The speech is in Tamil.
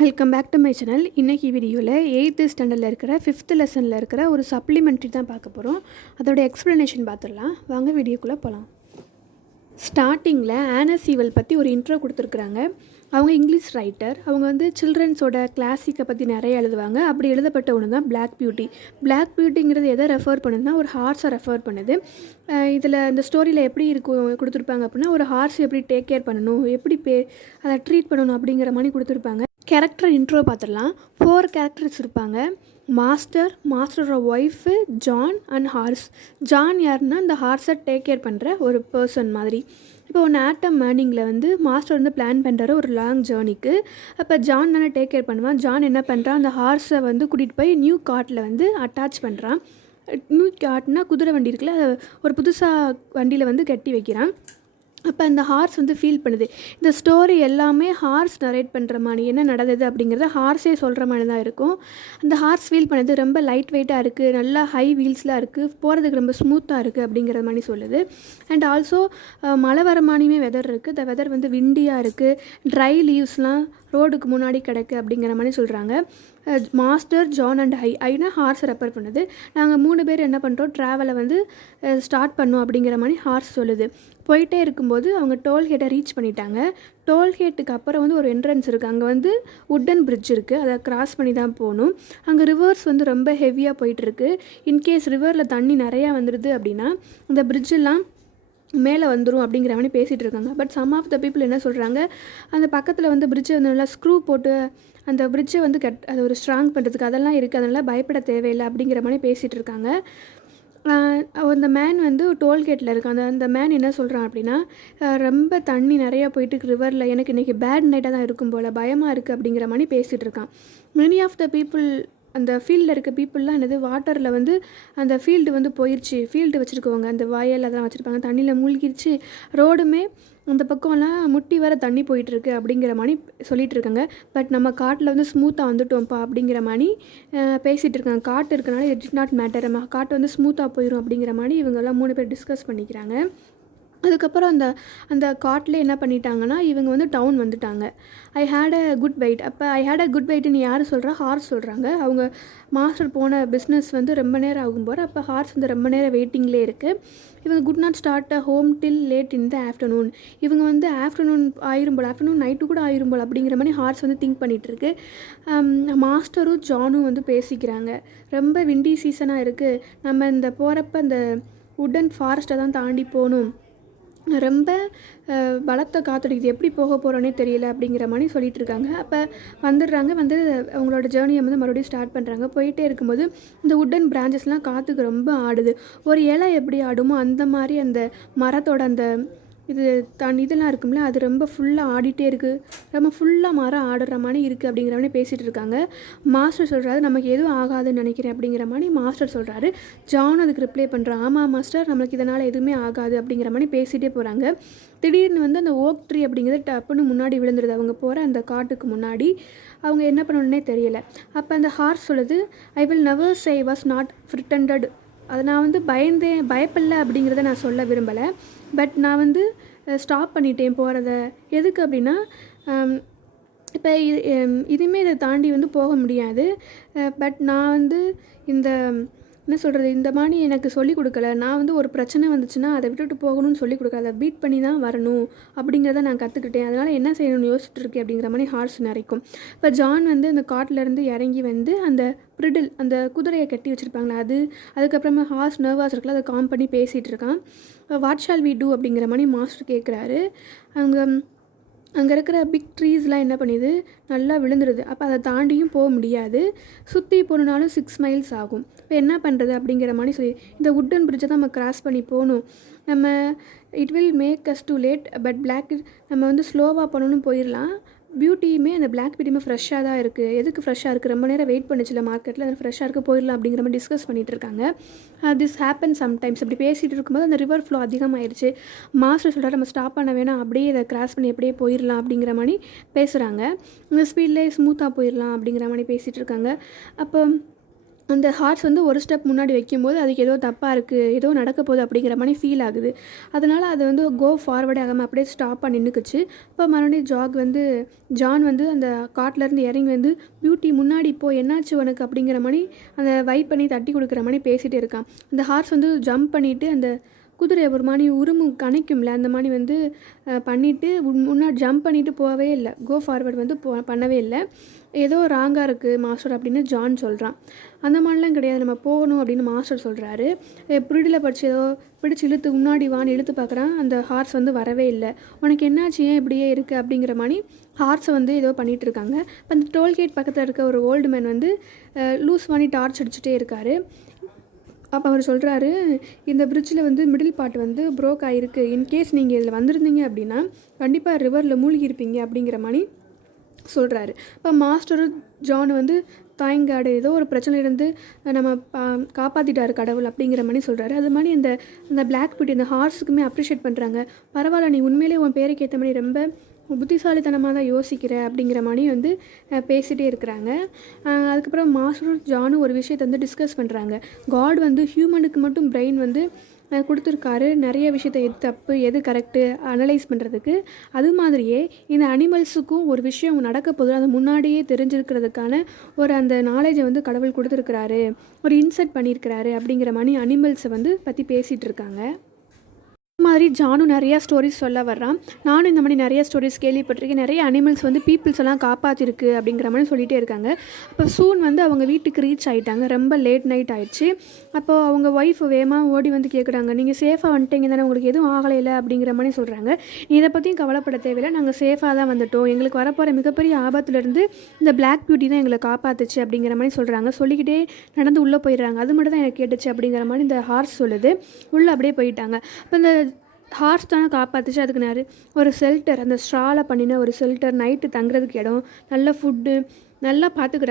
Welcome back to my channel. இன்றைக்கி வீடியோவில் 8th ஸ்டாண்டர்டில் இருக்கிற 5th லெசனில் இருக்கிற ஒரு சப்ளிமெண்ட்ரி தான் பார்க்க போகிறோம். அதோட எக்ஸ்ப்ளனேஷன் பார்த்துடலாம். வாங்க வீடியோக்குள்ளே போகலாம். ஸ்டார்டிங்கில் ஆனா சீவல் பற்றி ஒரு இன்ட்ரோ கொடுத்துருக்குறாங்க. அவங்க இங்கிலீஷ் ரைட்டர். அவங்க வந்து சில்ட்ரன்ஸோட கிளாசிக்கை பற்றி நிறைய எழுதுவாங்க. அப்படி எழுதப்பட்ட ஒன்று தான் பிளாக் பியூட்டி. பிளாக் பியூட்டிங்கிறது எதை ரெஃபர் பண்ணுதுன்னா ஒரு ஹார்ஸை ரெஃபர் பண்ணுது. இதில் இந்த ஸ்டோரியில் எப்படி இருக்கும் கொடுத்துருப்பாங்க அப்படின்னா ஒரு ஹார்ஸ் எப்படி டேக் கேர் பண்ணணும், எப்படி அதை ட்ரீட் பண்ணணும் அப்படிங்கிற மாதிரி கொடுத்துருப்பாங்க. கேரக்டர் இன்ட்ரோ பார்த்துடலாம். 4 கேரக்டர்ஸ் இருப்பாங்க. மாஸ்டரோட wife, John and horse. John யாருன்னா இந்த ஹார்ஸை டேக் கேர் பண்ணுற ஒரு பர்சன் மாதிரி. இப்போ ஒன்று ஆட்டம் மார்னிங்கில் வந்து மாஸ்டர் வந்து பிளான் பண்ணுறாரு ஒரு லாங் ஜேர்னிக்கு. அப்போ ஜான் தானே டேக் கேர் பண்ணுவான். ஜான் என்ன பண்ணுறான், அந்த ஹார்ஸை வந்து கூட்டிகிட்டு போய் நியூ கார்ட்டில் வந்து அட்டாச் பண்ணுறான். நியூ கார்ட்னா குதிரை வண்டி இருக்குல்ல, ஒரு புதுசாக வண்டியில் வந்து கட்டி வைக்கிறான். அப்போ அந்த ஹார்ஸ் வந்து ஃபீல் பண்ணுது. இந்த ஸ்டோரி எல்லாமே ஹார்ஸ் நரேட் பண்ணுற மாதிரி, என்ன நடந்தது அப்படிங்கிறத ஹார்ஸே சொல்கிற மாதிரி தான் இருக்கும். அந்த ஹார்ஸ் ஃபீல் பண்ணுது ரொம்ப லைட் வெயிட்டாக இருக்குது, நல்லா ஹை வீல்ஸ்லாம் இருக்குது, போகிறதுக்கு ரொம்ப ஸ்மூத்தாக இருக்குது அப்படிங்கிற மாதிரி சொல்லுது. அண்ட் ஆல்சோ மழை வர மாதிரியுமே வெதர் இருக்குது. இந்த வெதர் வந்து விண்டியாக இருக்குது, ட்ரை லீவ்ஸ்லாம் ரோடுக்கு முன்னாடி கிடக்கு அப்படிங்கிற மாதிரி சொல்கிறாங்க. Master, John and Aina ஹார்ஸை refer பண்ணுது. நாங்கள் 3 பேர் என்ன பண்ணுறோம், ட்ராவலை வந்து ஸ்டார்ட் பண்ணோம் அப்படிங்கிற மாதிரி ஹார்ஸ் சொல்லுது. போயிட்டே இருக்கும்போது அவங்க டோல்கேட்டை ரீச் பண்ணிட்டாங்க. டோல்கேட்டுக்கு அப்புறம் வந்து ஒரு என்ட்ரன்ஸ் இருக்குது. அங்கே வந்து உட்டன் பிரிட்ஜ் இருக்குது, அதை கிராஸ் பண்ணி தான் போகணும். அங்கே ரிவர்ஸ் வந்து ரொம்ப ஹெவியாக போயிட்டுருக்கு. இன்கேஸ் ரிவரில் தண்ணி நிறையா வந்துடுது அப்படின்னா இந்த பிரிட்ஜெல்லாம் மேலே வந்துடும் அப்படிங்கிற மாதிரி பேசிகிட்டு இருக்காங்க. But some of the people என்ன சொல்கிறாங்க, அந்த பக்கத்தில் வந்து பிரிட்ஜை வந்து நல்லா ஸ்க்ரூ போட்டு அந்த பிரிட்ஜை வந்து அதை ஒரு ஸ்ட்ராங் பண்ணுறதுக்கு அதெல்லாம் இருக்குது, அதெல்லாம் பயப்பட தேவையில்லை அப்படிங்கிற மாதிரி பேசிகிட்டு இருக்காங்க. அந்த மேன் வந்து டோல்கேட்டில் இருக்கான். அந்த மேன் என்ன சொல்கிறான் அப்படின்னா, ரொம்ப தண்ணி நிறையா போயிட்டு ரிவரில், எனக்கு இன்றைக்கி பேட் நைட்டாக தான் இருக்கும் போல், பயமாக இருக்குது அப்படிங்கிற மாதிரி பேசிகிட்டு இருக்கான். மெனி ஆஃப் த பீப்புள், அந்த ஃபீல்டில் இருக்க பீப்புளெலாம் என்னது, வாட்டரில் வந்து அந்த ஃபீல்டு வந்து போயிடுச்சு, ஃபீல்டு வச்சுருக்கவங்க அந்த வயல் அதெல்லாம் வச்சுருப்பாங்க, தண்ணியில் மூழ்கிடுச்சு, ரோடுமே அந்த பக்கம்லாம் முட்டி வர தண்ணி போயிட்டுருக்கு அப்படிங்கிற மாதிரி சொல்லிகிட்டு இருக்காங்க. பட் நம்ம காட்டில் வந்து ஸ்மூத்தாக வந்துட்டோம்ப்பா அப்படிங்கிற மாதிரி பேசிகிட்டு இருக்காங்க. காட்டு இருக்கனால இட் இஸ் நாட் மேட்டர், நம்ம காட்டு வந்து ஸ்மூத்தாக போயிடும் அப்படிங்கிற மாதிரி இவங்கெல்லாம் 3 பேர் டிஸ்கஸ் பண்ணிக்கிறாங்க. அதுக்கப்புறம் அந்த காட்டில் என்ன பண்ணிட்டாங்கன்னா, இவங்க வந்து டவுன் வந்துட்டாங்க. ஐ ஹேட் அ குட் வெயிட். அப்போ ஐ ஹேட் அ குட் வெயிட்னு யார் சொல்கிறா, ஹார்ஸ் சொல்கிறாங்க. அவங்க மாஸ்டர் போன பிஸ்னஸ் வந்து ரொம்ப நேரம் ஆகும் போகிற, அப்போ ஹார்ஸ் வந்து ரொம்ப நேரம் வெயிட்டிங்லேயே இருக்குது. இவங்க could not start a home till late in the afternoon. இவங்க வந்து ஆஃப்டர்நூன் ஆயிரும் போல், ஆஃப்டர்நூன் நைட்டு கூட ஆயிரும் போல் அப்படிங்கிற மாதிரி ஹார்ஸ் வந்து திங்க் பண்ணிகிட்ருக்கு. மாஸ்டரும் ஜானும் வந்து பேசிக்கிறாங்க. ரொம்ப விண்டி சீசனாக இருக்குது, நம்ம இந்த போகிறப்ப அந்த உட்டன் ஃபாரஸ்ட்டை தான் தாண்டி போகணும், ரொம்ப பலத்தை காத்தடிக்குது, எப்படி போக போகிறோன்னே தெரியல அப்படிங்கிற மாதிரி சொல்லிகிட்டு இருக்காங்க. அப்போ வந்துடுறாங்க. வந்து அவங்களோட ஜேர்னியை வந்து மறுபடியும் ஸ்டார்ட் பண்ணுறாங்க. போயிட்டே இருக்கும்போது இந்த உட்டன் பிரான்ச்சஸ்லாம் காற்றுக்கு ரொம்ப ஆடுது. ஒரு இலை எப்படி ஆடுமோ அந்த மாதிரி அந்த மரத்தோட அந்த இதெல்லாம் இருக்கும்ல, அது ரொம்ப ஃபுல்லாக ஆடிட்டே இருக்குது, ரொம்ப ஃபுல்லாக மரம் ஆடுற மாதிரி இருக்குது அப்படிங்கிற மாதிரி பேசிகிட்டு இருக்காங்க. மாஸ்டர் சொல்கிறாரு, நமக்கு எதுவும் ஆகாதுன்னு நினைக்கிறேன் அப்படிங்கிற மாதிரி மாஸ்டர் சொல்கிறாரு. ஜான் அதுக்கு ரிப்ளை பண்ணுறான், ஆமாம் மாஸ்டர், நம்மளுக்கு இதனால் எதுவுமே ஆகாது அப்படிங்கிற மாதிரி பேசிகிட்டே போகிறாங்க. திடீர்னு வந்து அந்த ஓக் ட்ரீ அப்படிங்கிறது டப்புன்னு முன்னாடி விழுந்துருது. அவங்க போகிற அந்த காட்டுக்கு முன்னாடி அவங்க என்ன பண்ணணுன்னே தெரியலை. அப்போ அந்த ஹார்ஸ் சொல்லுது, I will never say I was not frightened. அதை நான் வந்து பயப்படல அப்படிங்கிறத நான் சொல்ல விரும்பலை. பட் நான் வந்து ஸ்டாப் பண்ணிட்டேன் போகிறத. எதுக்கு அப்படின்னா, இப்போ இதுவுமே இதை தாண்டி வந்து போக முடியாது. பட் நான் வந்து என்ன சொல்கிறது, இந்த மாதிரி எனக்கு சொல்லிக் கொடுக்கல. நான் வந்து ஒரு பிரச்சனை வந்துச்சுன்னா அதை விட்டுட்டு போகணும்னு சொல்லிக் கொடுக்கல, அதை பீட் பண்ணி தான் வரணும் அப்படிங்கிறத நான் கற்றுக்கிட்டேன். அதனால் என்ன செய்யணும்னு யோசிச்சுட்டு இருக்கேன் அப்படிங்கிற மாதிரி ஹார்ஸ் நிறைக்கும். இப்போ ஜான் வந்து அந்த காட்டிலேருந்து இறங்கி வந்து அந்த ப்ரிடில், அந்த குதிரையை கட்டி வச்சுருப்பாங்களா அதுக்கப்புறமா ஹார்ஸ் நர்வாஸ் இருக்குல்ல, அதை காம் பண்ணி பேசிகிட்டு இருக்கான். வாட் ஷால் வி டூ அப்படிங்கிற மாதிரி மாஸ்டர் கேட்குறாரு. அங்கே இருக்கிற பிக் ட்ரீஸ்லாம் என்ன பண்ணிது, நல்லா விழுந்துருது. அப்போ அதை தாண்டியும் போக முடியாது, சுற்றி போகணுனாலும் 6 மைல்ஸ் ஆகும். இப்போ என்ன பண்ணுறது அப்படிங்கிற மாதிரி சொல்லி, இந்த உட்டன் பிரிட்ஜை தான் நம்ம கிராஸ் பண்ணி போகணும். நம்ம it will make us too late, but நம்ம வந்து ஸ்லோவாக பண்ணணும்னு போயிடலாம். பியூட்டியுமே அந்த பிளாக் பியூட்டியுமே ஃப்ரெஷ்ஷாக தான் இருக்குது. எதுக்கு ஃப்ரெஷ்ஷாக இருக்குது, ரொம்ப நேரம் வெயிட் பண்ணிச்சுல மார்க்கெட்டில், அது ஃப்ரெஷ்ஷாக இருக்குது, போயிடலாம் அப்படிங்கிற மாதிரி டிஸ்கஸ் பண்ணிகிட்டு இருக்காங்க. This happen sometimes. அப்படி பேசிகிட்டு இருக்கும்போது அந்த ரிவர் ஃப்ளோ அதிகமாகிடுச்சு. மாஸ்டர் சொல்கிறார், நம்ம ஸ்டாப் பண்ண வேணாம், அப்படியே இதை கிராஸ் பண்ணி எப்படியே போயிடலாம் அப்படிங்கிற மாதிரி பேசுகிறாங்க. இந்த ஸ்பீட்லேயே ஸ்மூத்தாக போயிடலாம் அப்படிங்கிற மாதிரி பேசிகிட்டு இருக்காங்க. அப்போ அந்த ஹார்ஸ் வந்து ஒரு ஸ்டெப் முன்னாடி வைக்கும்போது அதுக்கு ஏதோ தப்பாக இருக்குது, ஏதோ நடக்க போகுது அப்படிங்கிற மாதிரி ஃபீல் ஆகுது. அதனால் அது வந்து கோ ஃபார்வர்டே ஆகாமல் அப்படியே ஸ்டாப்பாக நின்றுக்குச்சு. இப்போ மறுபடியும் ஜான் வந்து அந்த காட்டிலேருந்து இறங்கி வந்து பியூட்டி முன்னாடி போ, என்னாச்சு உனக்கு அப்படிங்கிற மாதிரி அந்த வைப் பண்ணி தட்டி கொடுக்குற மாதிரி பேசிகிட்டே இருக்கான். அந்த ஹார்ஸ் வந்து ஜம்ப் பண்ணிவிட்டு அந்த குதிரை ஒரு மாதிரி கணைக்கும்ல, அந்த மாதிரி வந்து பண்ணிவிட்டு முன்னாடி ஜம்ப் பண்ணிவிட்டு போகவே இல்லை. கோ ஃபார்வர்ட் வந்து பண்ணவே இல்லை. ஏதோ ராங்காக இருக்குது மாஸ்டர் அப்படின்னு ஜான் சொல்கிறான். அந்த மாதிரிலாம் கிடையாது, நம்ம போகணும் அப்படின்னு மாஸ்டர் சொல்கிறாரு. பிரிடில் படித்து ஏதோ பிடிச்சி இழுத்து முன்னாடி வான்னு இழுத்து பார்க்குறான். அந்த ஹார்ஸ் வந்து வரவே இல்லை. உனக்கு என்னாச்சு, ஏன் இப்படியே இருக்குது அப்படிங்கிற மாதிரி ஹார்ஸை வந்து ஏதோ பண்ணிகிட்ருக்காங்க. இப்போ அந்த டோல்கேட் பக்கத்தில் இருக்க ஒரு ஓல்டு மேன் வந்து லூஸ் பண்ணி டார்ச் அடிச்சுட்டே இருக்கார். அப்போ அவர் சொல்கிறாரு, இந்த பிரிட்ஜில் வந்து மிடில் பார்ட் வந்து ப்ரோக் ஆகிருக்கு. இன்கேஸ் நீங்கள் இதில் வந்திருந்தீங்க அப்படின்னா கண்டிப்பாக ரிவரில் மூழ்கி இருப்பீங்க அப்படிங்கிற மாதிரி சொல்கிறாரு. இப்போ மாஸ்டரும் ஜான் வந்து தாய்ங்காடு ஏதோ ஒரு பிரச்சனையிலேருந்து நம்ம காப்பாற்றிட்டாரு கடவுள் அப்படிங்கிற மாதிரி சொல்கிறாரு. அது மாதிரி அந்த பிளாக் பியூட்டி இந்த ஹார்ஸுக்குமே அப்ரிஷியேட் பண்ணுறாங்க. பரவாயில்ல, நீ உண்மையிலே உன் பேருக்கு ஏற்ற மாதிரி ரொம்ப புத்திசாலித்தனமாக தான் யோசிக்கிற அப்படிங்கிற மாதிரி வந்து பேசிகிட்டே இருக்கிறாங்க. அதுக்கப்புறம் மாஸ்டரும் ஜானும் ஒரு விஷயத்தை வந்து டிஸ்கஸ் பண்ணுறாங்க. காட் வந்து ஹியூமனுக்கு மட்டும் பிரெயின் வந்து கொடுத்துருக்காரு, நிறைய விஷயத்தை எது தப்பு எது கரெக்டு அனலைஸ் பண்ணுறதுக்கு. அது மாதிரியே இந்த அனிமல்ஸுக்கும் ஒரு விஷயம் நடக்க போது அதை முன்னாடியே தெரிஞ்சிருக்கிறதுக்கான ஒரு அந்த நாலேஜை வந்து கடவுள் கொடுத்துருக்கிறாரு, ஒரு இன்செர்ட் பண்ணியிருக்கிறாரு அப்படிங்கிற மாதிரி அனிமல்ஸை வந்து பற்றி பேசிகிட்டு இருக்காங்க. மாதிரி ஜானும் நிறையா ஸ்டோரிஸ் சொல்ல வர்றான். நானும் இந்த மாதிரி நிறைய ஸ்டோரிஸ் கேள்விப்பட்டிருக்கேன். நிறைய அனிமல்ஸ் வந்து பீப்புள்ஸ் எல்லாம் காப்பாற்றிருக்கு அப்படிங்கிற மாதிரி சொல்லிகிட்டே இருக்காங்க. அப்போ சூன் வந்து அவங்க வீட்டுக்கு ரீச் ஆகிட்டாங்க. ரொம்ப லேட் நைட் ஆகிடுச்சு. அப்போது அவங்க ஒய்ஃப் வேகமாக ஓடி வந்து கேட்குறாங்க, நீங்கள் சேஃபாக வந்துட்டீங்க தானே, உங்களுக்கு எதுவும் ஆகலையில அப்படிங்கிற மாதிரி சொல்கிறாங்க. நீ இதை பற்றியும் கவலைப்பட தேவையில்லை, நாங்கள் சேஃபாக தான் வந்துட்டோம், எங்களுக்கு வரப்போகிற மிகப்பெரிய ஆபத்துலேருந்து இந்த பிளாக் பியூட்டி தான் எங்களை காப்பாற்றுச்சு அப்படிங்கிற மாதிரி சொல்கிறாங்க. சொல்லிக்கிட்டே நடந்து உள்ளே போயிடுறாங்க. அது மட்டும் தான் எனக்கு கேட்டுச்சு அப்படிங்கிற மாதிரி இந்த ஹார்ஸ் சொல்லுது. உள்ளே அப்படியே போயிட்டாங்க. இப்போ இந்த ஹார்ஸ் தானே காப்பாற்றுச்சு, அதுக்கு ஒரு ஷெல்டர், அந்த ஸ்ட்ராவில் பண்ணின ஒரு ஷெல்டர், நைட்டு தங்குறதுக்கு இடம், நல்ல ஃபுட்டு, நல்லா பார்த்துக்கிறாங்க.